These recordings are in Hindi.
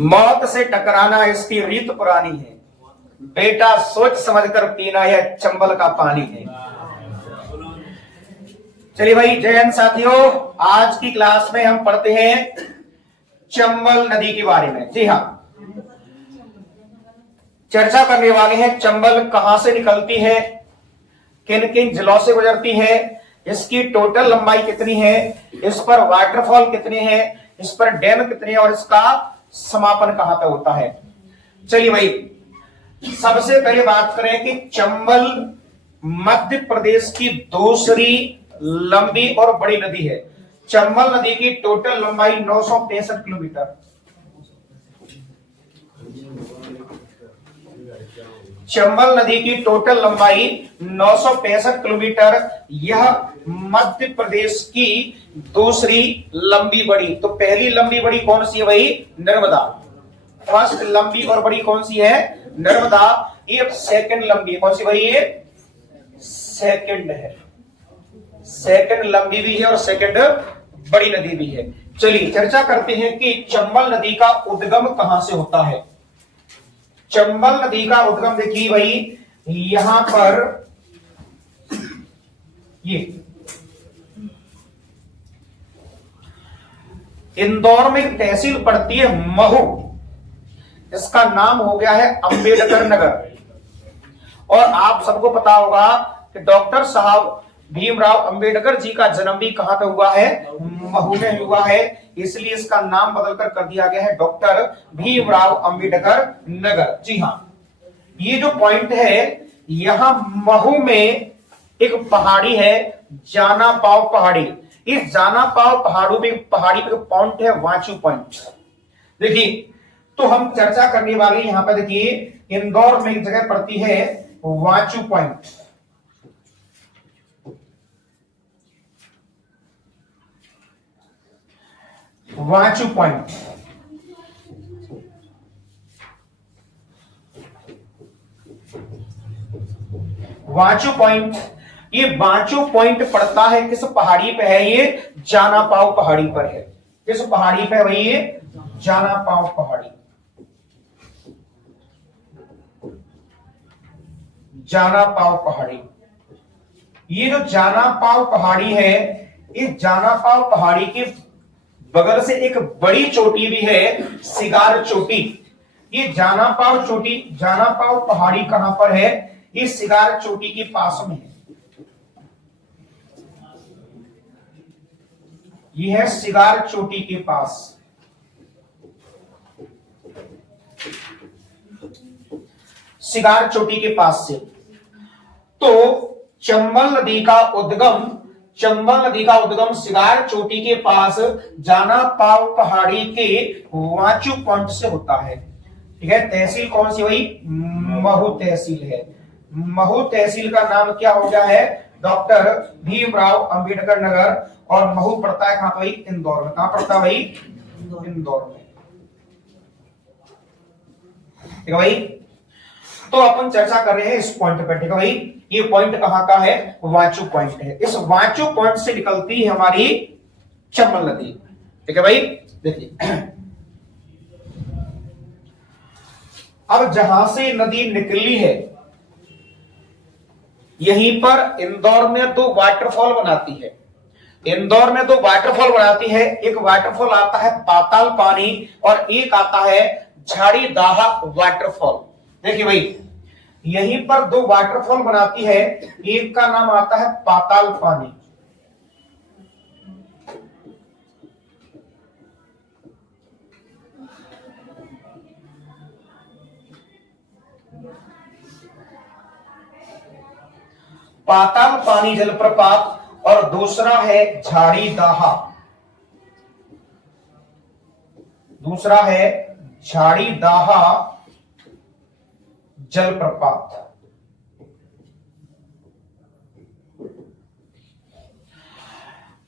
मौत से टकराना इसकी रीत पुरानी है, बेटा सोच समझकर पीना यह चंबल का पानी है। चलिए भाई, जय हिंद साथियों। आज की क्लास में हम पढ़ते हैं चंबल नदी के बारे में। जी हाँ, चर्चा करने वाले हैं चंबल कहां से निकलती है, किन किन जिलों से गुजरती है, इसकी टोटल लंबाई कितनी है, इस पर वाटरफॉल कितने हैं, इस पर डैम कितने हैं और इसका समापन कहां पे होता है। चलिए भाई, सबसे पहले बात करें कि चंबल मध्य प्रदेश की दूसरी लंबी और बड़ी नदी है। चंबल नदी की टोटल लंबाई 965 किलोमीटर। चंबल नदी की टोटल लंबाई 965 किलोमीटर। यह मध्य प्रदेश की दूसरी लंबी बड़ी। तो पहली लंबी बड़ी कौन सी है भाई? नर्मदा। फर्स्ट लंबी और बड़ी कौन सी है? नर्मदा। ये सेकंड लंबी कौन सी भाई? ये सेकंड है। सेकंड लंबी भी है और सेकंड बड़ी नदी भी है। चलिए चर्चा करते हैं कि चंबल नदी का उद्गम कहां से होता है। चंबल नदी का उद्गम देखिए भाई, यहां पर ये इंदौर में एक तहसील पड़ती है महू, इसका नाम हो गया है अंबेडकर नगर। और आप सबको पता होगा कि डॉक्टर साहब भीमराव अंबेडकर जी का जन्म भी कहां पे हुआ है? महू में हुआ है। इसलिए इसका नाम बदलकर कर दिया गया है डॉक्टर भीमराव अंबेडकर नगर। जी हाँ, ये जो पॉइंट है, यहां महू में एक पहाड़ी है, जाना पाव पहाड़ी। इस जाना पाव पहाड़ी पे पॉइंट है वाचू पॉइंट। देखिए, तो हम चर्चा करने वाले यहां पर देखिए, इंदौर में एक जगह पड़ती है वाचू पॉइंट। वाचू पॉइंट, वाचू पॉइंट, ये वाचू पॉइंट पड़ता है किस पहाड़ी पे है? ये जाना पाव पहाड़ी पर है। किस पहाड़ी पे है भाई? ये जाना पाव पहाड़ी। जाना पाव पहाड़ी। ये जो जाना पाव पहाड़ी है, इस जाना पाव पहाड़ी के बगल से एक बड़ी चोटी भी है, सिगार चोटी। ये जाना पाव चोटी, जाना पाव पहाड़ी कहां पर है? इस सिगार चोटी के पास में है। ये है सिगार चोटी के पास। सिगार चोटी के पास से तो चंबल नदी का उद्गम सिगार चोटी के पास जाना पाव पहाड़ी के वाचू पॉइंट से होता है। ठीक है। तहसील कौन सी भाई? महू तहसील है। महू तहसील का नाम क्या हो गया है? डॉक्टर भीमराव अंबेडकर नगर। और महू पड़ता है कहां भाई? इंदौर में। कहां पड़ता है भाई? इंदौर में। ठीक है भाई। तो अपन चर्चा कर रहे हैं इस पॉइंट पर। ठीक है भाई। ये पॉइंट कहां का है? वाचू पॉइंट है। इस वाचू पॉइंट से निकलती है हमारी चंबल नदी। ठीक है भाई। देखिए, अब जहां से नदी निकली है, यहीं पर इंदौर में दो वाटरफॉल बनाती है। इंदौर में दो वाटरफॉल बनाती है। एक वाटरफॉल आता है पाताल पानी और एक आता है झाड़ी दाहा वाटरफॉल। देखिए भाई, यहीं पर दो वाटरफॉल बनाती है। एक का नाम आता है पाताल पानी, पाताल पानी जलप्रपात, और दूसरा है झाड़ी दाहा। दूसरा है झाड़ी दाहा जलप्रपात।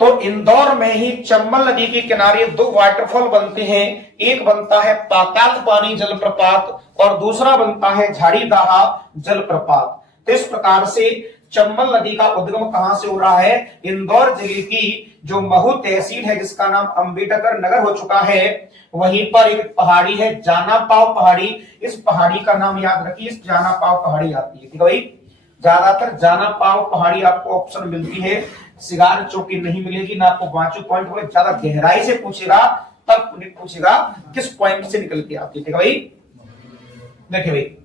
तो इंदौर में ही चंबल नदी के किनारे दो वाटरफॉल बनते हैं। एक बनता है पाताल पानी जलप्रपात और दूसरा बनता है झाड़ी दाहा जलप्रपात। तो इस प्रकार से चंबल नदी का उद्गम कहां से हो रहा है? इंदौर जिले की जो महू तहसील है जिसका नाम अंबेडकर नगर हो चुका है, वहीं पर एक पहाड़ी है जाना पाव पहाड़ी। इस पहाड़ी का नाम याद रखिए, इस जाना पाव पहाड़ी आती है। ठीक है भाई, ज्यादातर जाना पाव पहाड़ी आपको ऑप्शन मिलती है, सिगार चौकी नहीं मिलेगी ना आपको। वांचू पॉइंट बोले ज्यादा गहराई से पूछेगा तब पूछेगा किस पॉइंट से निकल के आती है। ठीक है भाई, देखिए भाई,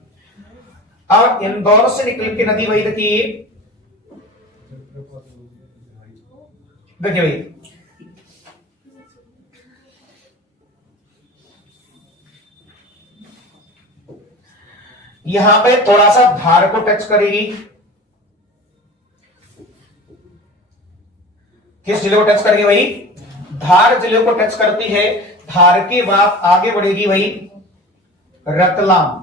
अब इंदौर से निकल के नदी भाई देखिए, देखिए भाई यहां पे थोड़ा सा धार को टच करेगी। किस जिले को टच करेगी भाई? धार जिले को टच करती है। धार के बाद आगे बढ़ेगी भाई रतलाम।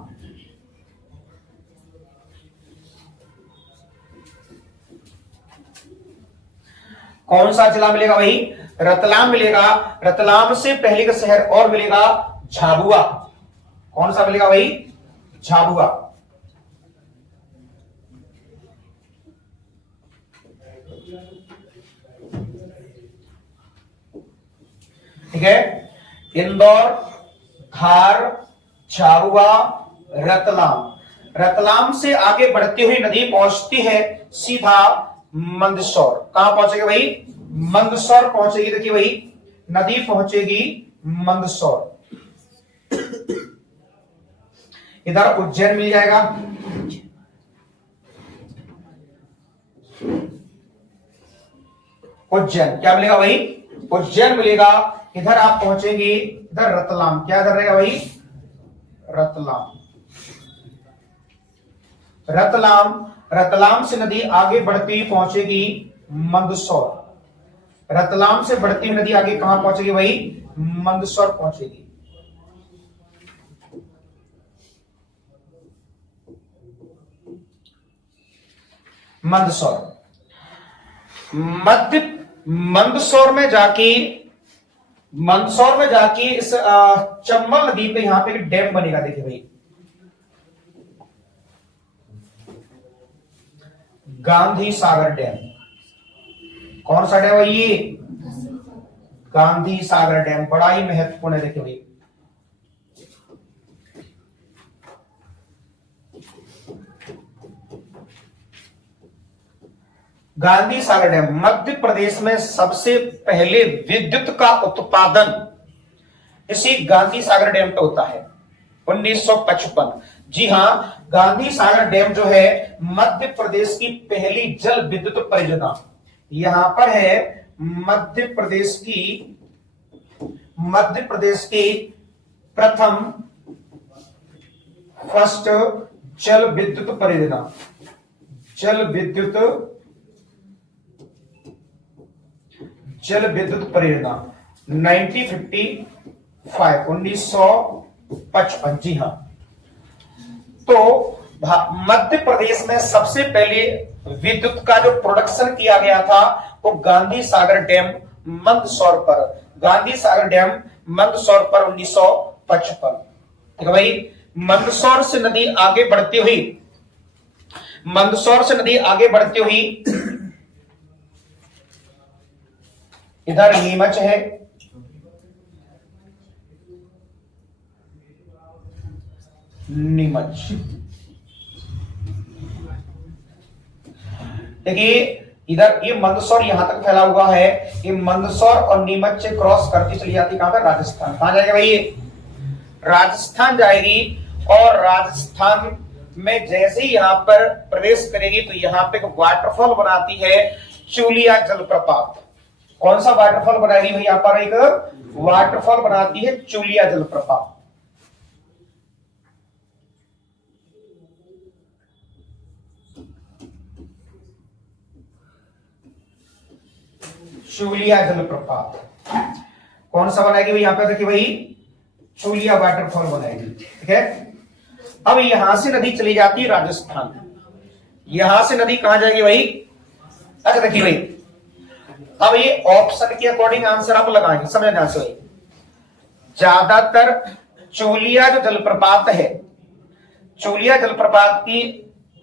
कौन सा जिला मिलेगा भाई? रतलाम मिलेगा। रतलाम से पहले का शहर और मिलेगा झाबुआ। कौन सा मिलेगा भाई? झाबुआ। ठीक है, इंदौर, धार, झाबुआ, रतलाम। रतलाम से आगे बढ़ती हुई नदी पहुंचती है सीधा मंदसौर। कहां पहुंचेगी भाई? मंदसौर पहुंचेगी। देखिए भाई, नदी पहुंचेगी मंदसौर। इधर उज्जैन मिल जाएगा, उज्जैन क्या मिलेगा भाई? उज्जैन मिलेगा। इधर आप पहुंचेंगे, इधर रतलाम। क्या इधर रहेगा भाई? रतलाम। रतलाम, रतलाम से नदी आगे बढ़ती हुई पहुंचेगी मंदसौर। रतलाम से बढ़ती हुई नदी आगे कहां पहुंचेगी भाई? मंदसौर पहुंचेगी। मंदसौर, मध्य मंदसौर में जाके, मंदसौर में जाके इस चंबल नदी पे यहां पे एक डैम बनेगा। देखिए भाई, गांधी सागर डैम। कौन सा डैम है ये? गांधी सागर डैम, बड़ा ही महत्वपूर्ण है। देखिए भाई, गांधी सागर डैम मध्य प्रदेश में सबसे पहले विद्युत का उत्पादन इसी गांधी सागर डैम पे होता है 1955। जी हां, गांधी सागर डैम जो है मध्य प्रदेश की पहली जल विद्युत परियोजना। यहां पर है मध्य प्रदेश की प्रथम फर्स्ट जल विद्युत परियोजना। जल विद्युत परियोजना 1955। जी हां, तो मध्य प्रदेश में सबसे पहले विद्युत का जो प्रोडक्शन किया गया था वो गांधी सागर डैम मंदसौर पर। गांधी सागर डैम मंदसौर पर 1955। ठीक है भाई, मंदसौर से नदी आगे बढ़ती हुई, मंदसौर से नदी आगे बढ़ती हुई इधर नीमच है, नीमच। देखिए इधर ये मंदसौर यहां तक फैला हुआ है। ये मंदसौर और नीमच से क्रॉस करती चली जाती कहां पर? राजस्थान। कहां जाएगा भाई? राजस्थान जाएगी। और राजस्थान में जैसे ही यहां पर प्रवेश करेगी तो यहां पे एक वाटरफॉल बनाती है चूलिया जलप्रपात। कौन सा वाटरफॉल बनाएगी भाई? यहां पर एक वाटरफॉल बनाती है चूलिया जलप्रपात। चूलिया जलप्रपात कौन सा बनाएगी भाई? यहां पर देखिए भाई, चूलिया वाटरफॉल बनाएगी। ठीक है, अब यहां से नदी चली जाती है राजस्थान। यहां से नदी कहां जाएगी भाई? अच्छा देखिए भाई, अब ये ऑप्शन के अकॉर्डिंग आंसर आप लगाएंगे, समझ ध्यान से भाई। ज्यादातर चूलिया जो जलप्रपात है, चूलिया जलप्रपात की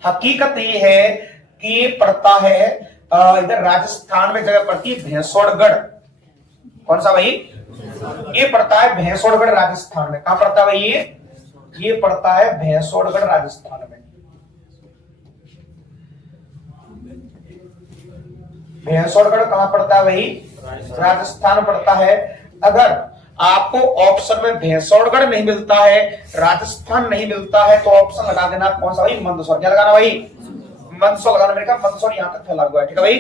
हकीकत ये है कि ये पड़ता है इधर राजस्थान में जगह पड़ती है भैंसोड़गढ़। कौन सा भाई? ये पड़ता है भैंसोड़गढ़ राजस्थान में। कहां पड़ता है भाई? ये पड़ता है भैंसोड़गढ़ राजस्थान में। भैंसोड़गढ़ कहां पड़ता है भाई? राजस्थान पड़ता है। अगर आपको ऑप्शन में भैंसोड़गढ़ नहीं मिलता है, राजस्थान नहीं मिलता है, तो ऑप्शन लगा देना कौन सा भाई? मंदसौर। क्या लगाना भाई? मंदसौर लगाना। मेरे कहा मंदसौर यहां तक फैला हुआ है, ठीक है भाई।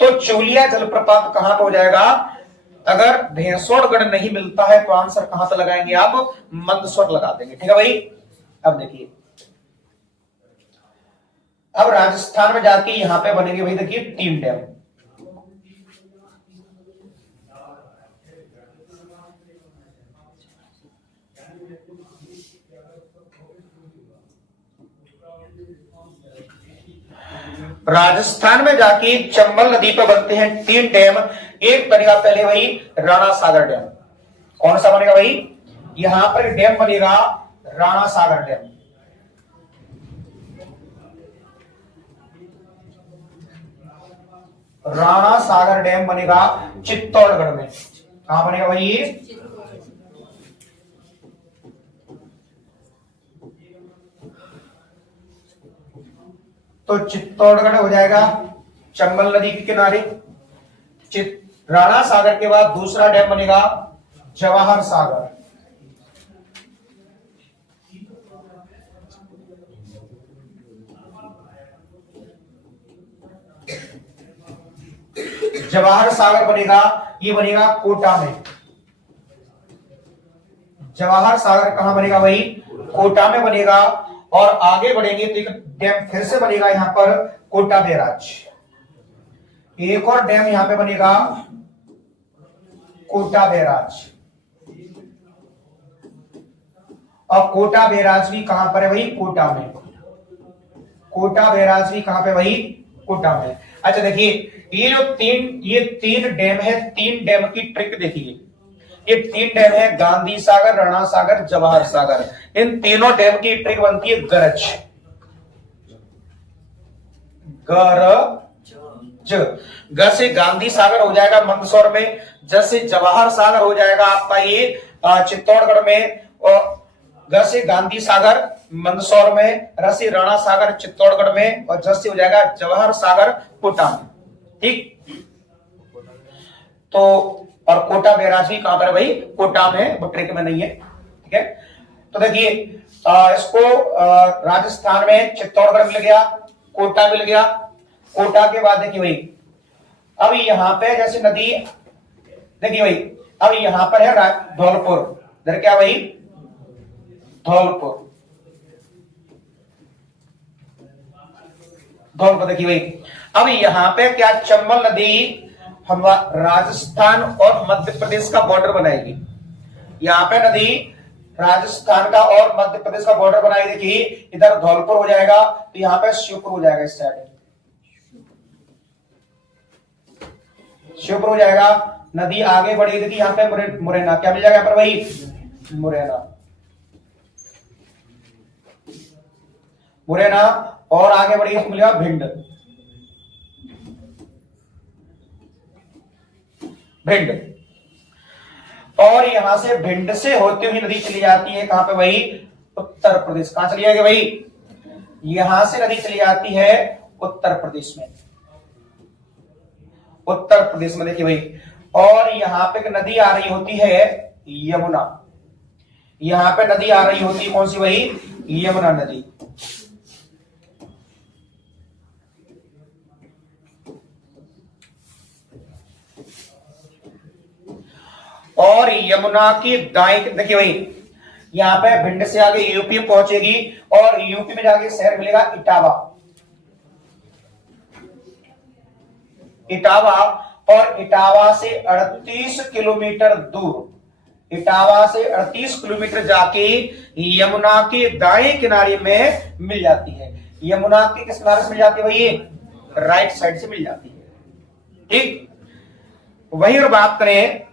तो चूलिया जलप्रपात कहां पर हो जाएगा? अगर भैंसोड़गढ़ नहीं मिलता है तो आंसर कहां पर लगाएंगे आप? मंदसौर लगा देंगे, ठीक है भाई। अब देखिए, अब राजस्थान में जाके यहां पे बनेंगे भाई, देखिए 3 डैम। राजस्थान में जाके चंबल नदी पर बनते हैं 3 डैम। एक बनेगा पहले भाई राणा सागर डैम। कौन सा बनेगा भाई? यहां पर डैम बनेगा राणा सागर डैम। राणा सागर डैम बनेगा चित्तौड़गढ़ में। कहां बनेगा भाई? ये तो चित्तौड़गढ़ हो जाएगा चंबल नदी के किनारे। राणा सागर के बाद दूसरा डैम बनेगा जवाहर सागर। जवाहर सागर बनेगा, ये बनेगा कोटा में। जवाहर सागर कहां बनेगा भाई? कोटा में बनेगा। और आगे बढ़ेंगे तो एक डैम फिर से बनेगा यहां पर कोटा बैराज। एक और डैम यहां पे बनेगा कोटा बैराज। और कोटा बैराज भी कहां पर है भाई? कोटा में। कोटा बैराज भी कहां पे भाई? कोटा में। अच्छा देखिए, ये तीन डैम है। 3 डैम की ट्रिक देखिए। ये 3 डैम है, गांधी सागर, राणा सागर, जवाहर सागर। इन तीनों डैम की ट्रिक बनती है गरज। ग से गांधी सागर हो जाएगा मंदसौर में, ज से जवाहर सागर हो जाएगा आपका ये चित्तौड़गढ़ में, और ग से गांधी सागर मंदसौर में, र से राणा सागर चित्तौड़गढ़ में, और ज से हो जाएगा जवाहर सागर कोटा में। ठीक। तो और कोटा बैराज भी कहां पर है भाई? कोटा में, वो ट्रिक में नहीं है। ठीक है। तो देखिए, इसको राजस्थान में चित्तौड़गढ़ मिल गया, कोटा मिल गया। कोटा के बाद देखिए भाई, अब यहां पे जैसे नदी, देखिए भाई, अब यहां पर है धौलपुर। इधर क्या भाई? धौलपुर। धौलपुर देखिए भाई, अब यहां पे क्या चंबल नदी हम राजस्थान और मध्य प्रदेश का बॉर्डर बनाएगी। यहां पे नदी राजस्थान का और मध्य प्रदेश का बॉर्डर बनाएगी। देखिए, इधर धौलपुर हो जाएगा, तो यहां पे शिवपुर हो जाएगा। इस साइड शिवपुर हो जाएगा। नदी आगे बढ़ी, देखिए यहां पे मुरैना। क्या मिल जाएगा यहाँ पर भाई? मुरैना। मुरैना। और आगे बढ़ी तो मिलेगा भिंड। भिंड। और यहां से भिंड से होते हुए नदी चली जाती है कहां पे भाई? उत्तर प्रदेश। कहां चली जाएगी भाई? यहां से नदी चली जाती है उत्तर प्रदेश में। उत्तर प्रदेश में देखिए भाई, और यहां पे नदी आ रही होती है यमुना। यहां पे नदी आ रही होती है कौन सी भाई? यमुना नदी। और यमुना की दाएं, देखिए भाई, यहां पे भिंड से आगे यूपी में पहुंचेगी, और यूपी में जाके शहर मिलेगा इटावा। इटावा। और इटावा से 38 किलोमीटर दूर, इटावा से 38 किलोमीटर जाके यमुना के दाएं किनारे में मिल जाती है। यमुना के किस किनारे से मिल जाती है भाई? राइट साइड से मिल जाती है। ठीक। वहीं और बात करें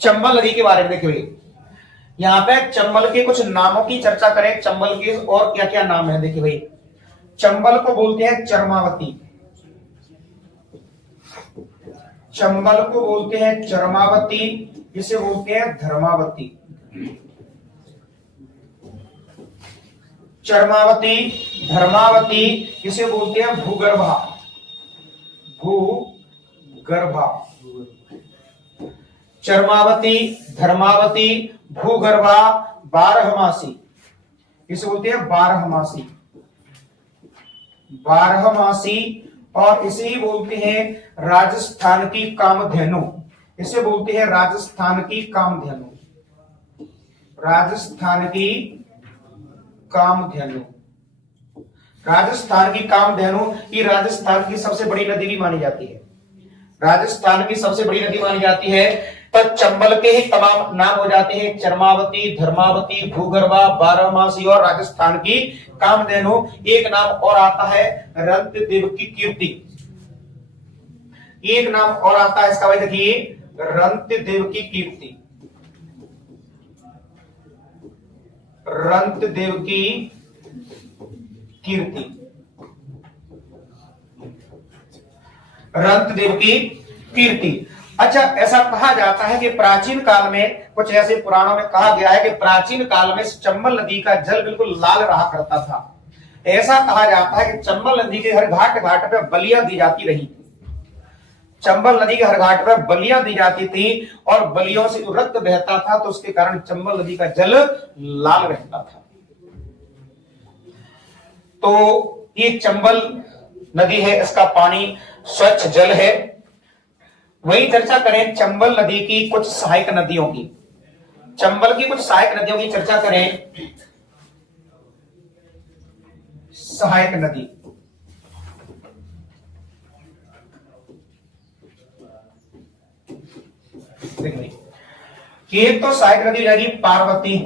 चंबल नदी के बारे में, देखिए यहां पे चंबल के कुछ नामों की चर्चा करें। चंबल के और क्या क्या नाम है? देखिए भाई, चंबल को बोलते हैं चरमावती, चंबल को बोलते हैं चरमावती, इसे बोलते हैं धर्मावती। चरमावती, धर्मावती, इसे बोलते हैं भूगर्भा, भूगर्भा। चरमावती, धर्मावती, भूगर्भा, बारहमासी, इसे बोलते हैं बारहमासी, बारहमासी। और इसे ही बोलते हैं राजस्थान की कामधेनु, इसे बोलते हैं राजस्थान की कामधेनु, राजस्थान की कामधेनु। राजस्थान की कामधेनु ये राजस्थान की सबसे बड़ी नदी भी मानी जाती है, राजस्थान की सबसे बड़ी नदी मानी जाती है। तो चंबल के ही तमाम नाम हो जाते हैं चरमावती, धर्मावती, भूगर्भा, बारहमासी और राजस्थान की कामधेनु। एक नाम और आता है रंतदेव की कीर्ति, एक नाम और आता है इसका, भाई देखिए रंतदेव की कीर्ति, रंतदेव की कीर्ति, रंतदेव की कीर्ति। अच्छा, ऐसा कहा जाता है कि प्राचीन काल में, कुछ ऐसे पुराणों में कहा गया है कि प्राचीन काल में चंबल नदी का जल बिल्कुल लाल रहा करता था। ऐसा कहा जाता है कि चंबल नदी के हर घाट घाट पे बलियां दी जाती रही थी, चंबल नदी के हर घाट पर बलियां दी जाती थी और बलियों से जो रक्त बहता था तो उसके कारण चंबल नदी का जल लाल रहता था। तो ये चंबल नदी है, इसका पानी स्वच्छ जल है। वही चर्चा करें चंबल नदी की कुछ सहायक नदियों की, चंबल की कुछ सहायक नदियों की चर्चा करें। सहायक नदी, देखिए एक तो सहायक नदी हो जाएगी पार्वती,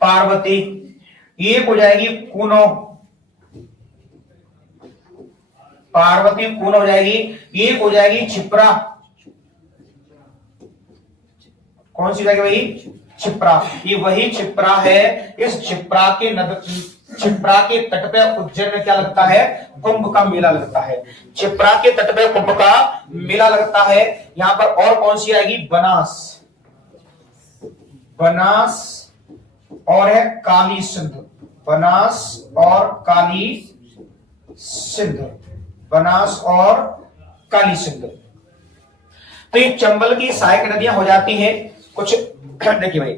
पार्वती। एक हो जाएगी कूनो, पार्वती कूनो हो जाएगी। एक हो जाएगी छिप्रा, कौन सी जाएगी भाई? छिप्रा। ये वही छिप्रा है। इस छिप्रा के तट पे उज्जैन में क्या लगता है? कुंभ का मेला लगता है। छिप्रा के तट पे कुंभ का मेला लगता है। यहां पर और कौन सी आएगी? बनास, बनास और है काली सिंध, बनास और काली सिंध, बनास और काली सिंध। तो ये चंबल की सहायक नदियां हो जाती हैं कुछ। देखिए भाई,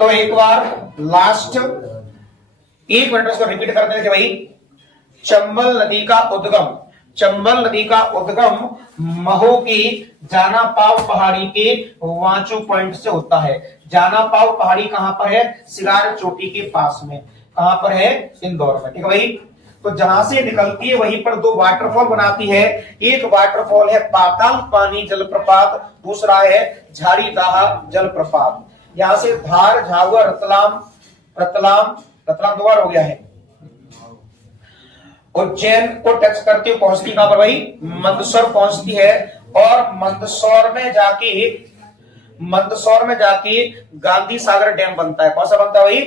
तो एक बार लास्ट 1 मिनट उसको रिपीट करते हैं कि भाई चंबल नदी का उद्गम, चंबल नदी का उद्गम महो की जानापाव पहाड़ी के वांचू पॉइंट से होता है। जानापाव पहाड़ी कहां पर है? सिगार चोटी के पास में। कहां पर है? इंदौर में। ठीक है भाई। तो जहां से निकलती है वहीं पर 2 वाटरफॉल बनाती है। एक वाटरफॉल है पाताल पानी जलप्रपात, दूसरा है झाड़ीदाह जलप्रपात। यहां से धार, झाबुआ, रतलाम, रतलाम 2 बार हो गया है, उज्जैन को टच करती हुई पहुंचती कहां पर भाई? मंदसौर पहुंचती है। और मंदसौर में जाके गांधी सागर डैम बनता है। कौन सा बनता है भाई?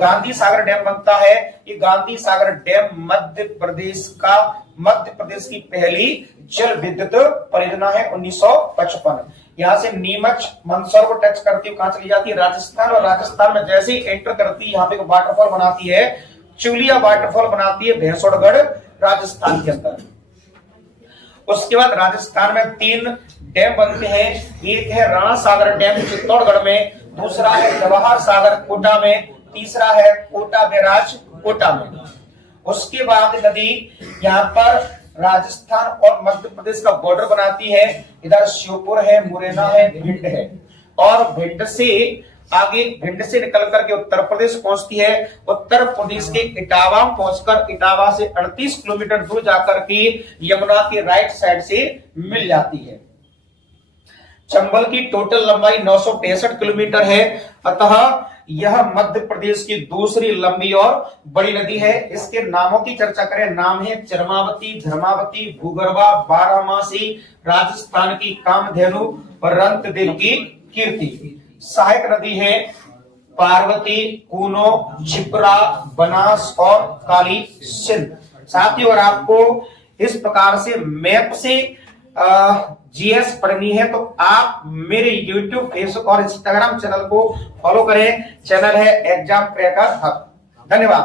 गांधी सागर डैम बनता है। ये गांधी सागर डैम मध्य प्रदेश की पहली जल विद्युत परियोजना है 1955। यहां से नीमच मंदसौर को टच करती हुई कहां चली जाती है? राजस्थान। और राजस्थान में जैसे ही एंटर करती है यहाँ पे वाटरफॉल बनाती है, चुलिया वाटरफॉल बनाती है भैंसोड़गढ़ राजस्थान के अंदर। उसके बाद राजस्थान में 3 डैम बनते हैं। एक है राणा सागर डैम चित्तौड़गढ़ में, दूसरा है जवाहर सागर कोटा में, तीसरा है कोटा बैराज कोटा में। उसके बाद नदी यहाँ पर राजस्थान और मध्य प्रदेश का बॉर्डर बनाती है। इधर श्योपुर है, मुरैना है, भिंड है। और भिंड से आगे, भिंड से निकल करके उत्तर प्रदेश पहुंचती है। उत्तर प्रदेश के इटावा पहुंचकर इटावा से 38 किलोमीटर दूर जाकर के यमुना के राइट साइड से मिल जाती है। चंबल की टोटल लंबाई 963 किलोमीटर है। अतः यह मध्य प्रदेश की दूसरी लंबी और बड़ी नदी है। इसके नामों की चर्चा करें, नाम है चरमावती, धर्मावती, भूगर्भा, बारहमासी, राजस्थान की कामधेनु और रंतदेव की कीर्ति। सहायक नदी है पार्वती, कूनो, छिपरा, बनास और काली सिंध। साथियों, अगर आपको इस प्रकार से मैप से जीएस पढ़नी है तो आप मेरे YouTube, फेसबुक और इंस्टाग्राम चैनल को फॉलो करें। चैनल है एग्जाम क्रैकर हब। धन्यवाद।